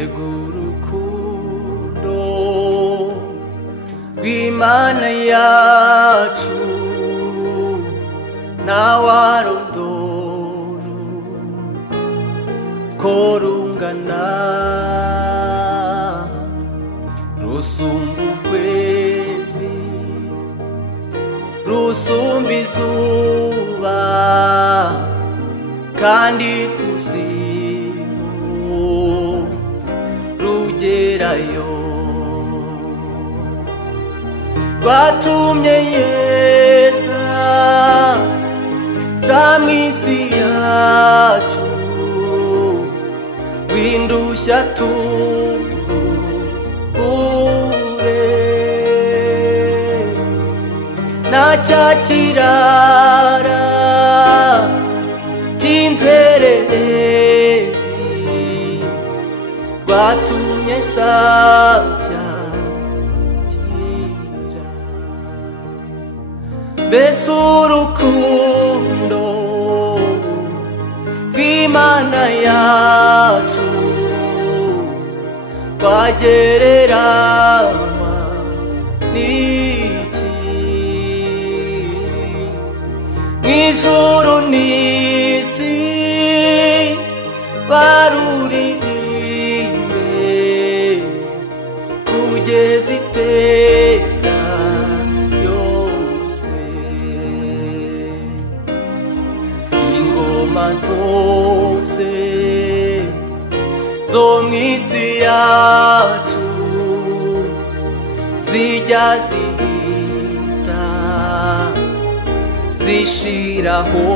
mbega urukundo rw'Imana yacu ntawarondora ko rungana, rusumba ukwezi, rusumba izuba, kandi kuzimu rugerayo. Rwatumye yeza za mw'isi yacu, windushya turuhure, na cya kirara cy'inzererezi rwatumye satya kira. Mbese urukundo rw'Imana yacu rwagereranywa n'iki? Mw'ijuru n'isi baruririmbe kugeza iteka ryose. Ingoma zose zo mw'isi yacu zijya zihita zishiraho,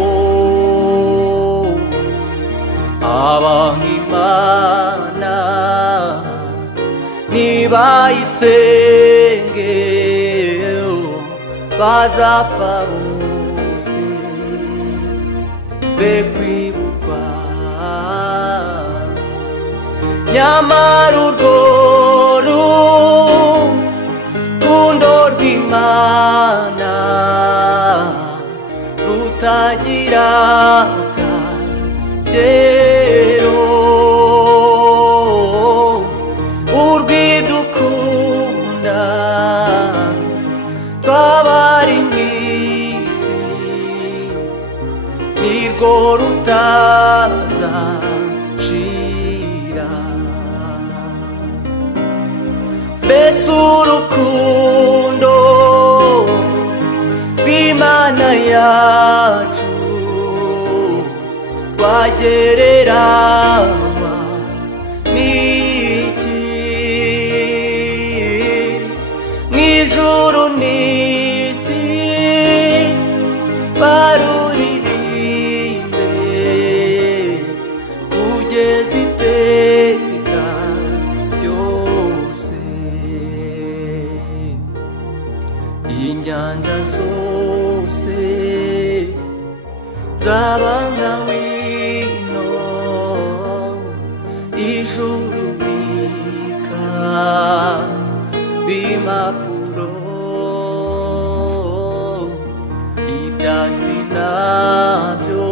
ab'Imana nibayisenge bazapfa bose be kwibukwa. Nyamara urwo rukundo rw'Imana rutagira akagero, urwidukunda rw'abari mw'isi nirwo rutazashira. Mbese urukundo rw'Imana yacu rwagereranywa n'iki? Mw'ijuru n'isi baruririmbe kugeza iteka ryose. Inyanja zose zaba nka wino, ijuru b'impapuro, ibyatsi nabyo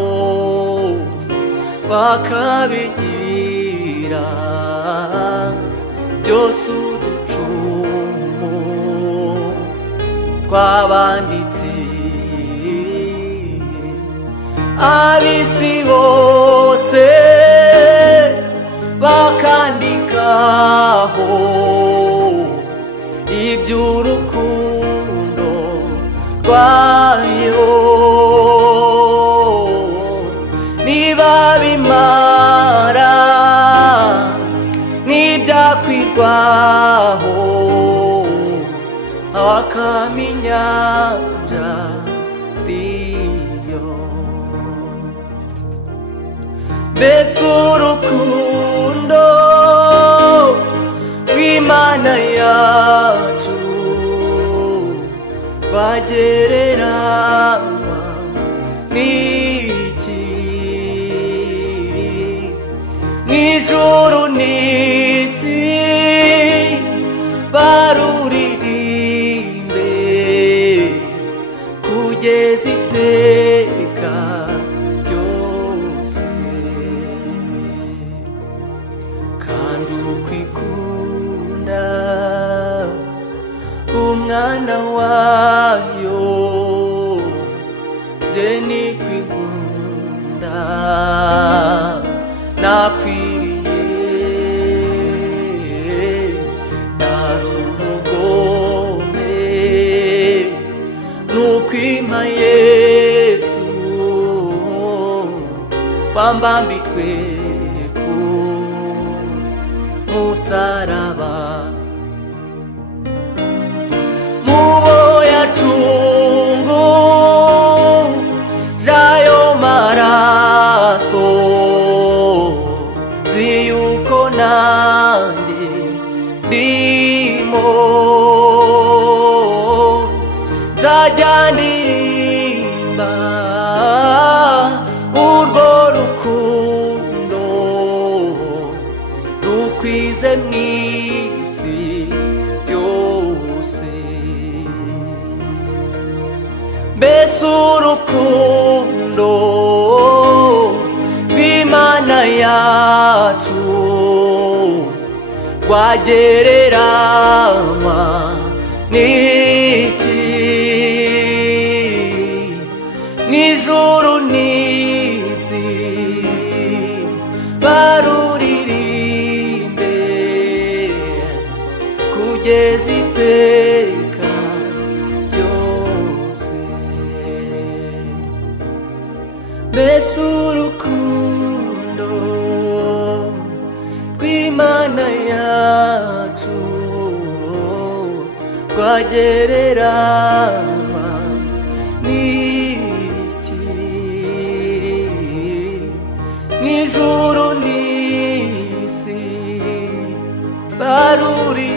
bakabigira byose uducumu tw'abanditsi. Ab'isi bose bakandikaho iby'urukundo rwayo, niba bimara n'ibyakwirwaho hakama inyanja riyo. Mbese urukundo rw'Imana yacu rwagereranywa n'iki? Mw'ijuru n'isi baruririmbe kugeza iteka ryose. Kandi uko umwana wayo je nikwikunda nakwiriye narumugome nukwima Yesu bambambikwe ku musaraba mubo yacungu jayo maraso ziyuko nandi ndimo nzajya ndirimba urwo rukundo rukwize mw'isi yose mbese urukundo rw'Imana yacu rwagereranywa n'iki mw'ijuru n'isi baruririmbe kugeza iteka ryose mbese urukundo rw'Imana yacu rwagereranywa n'iki mw'ijuru n'isi baruri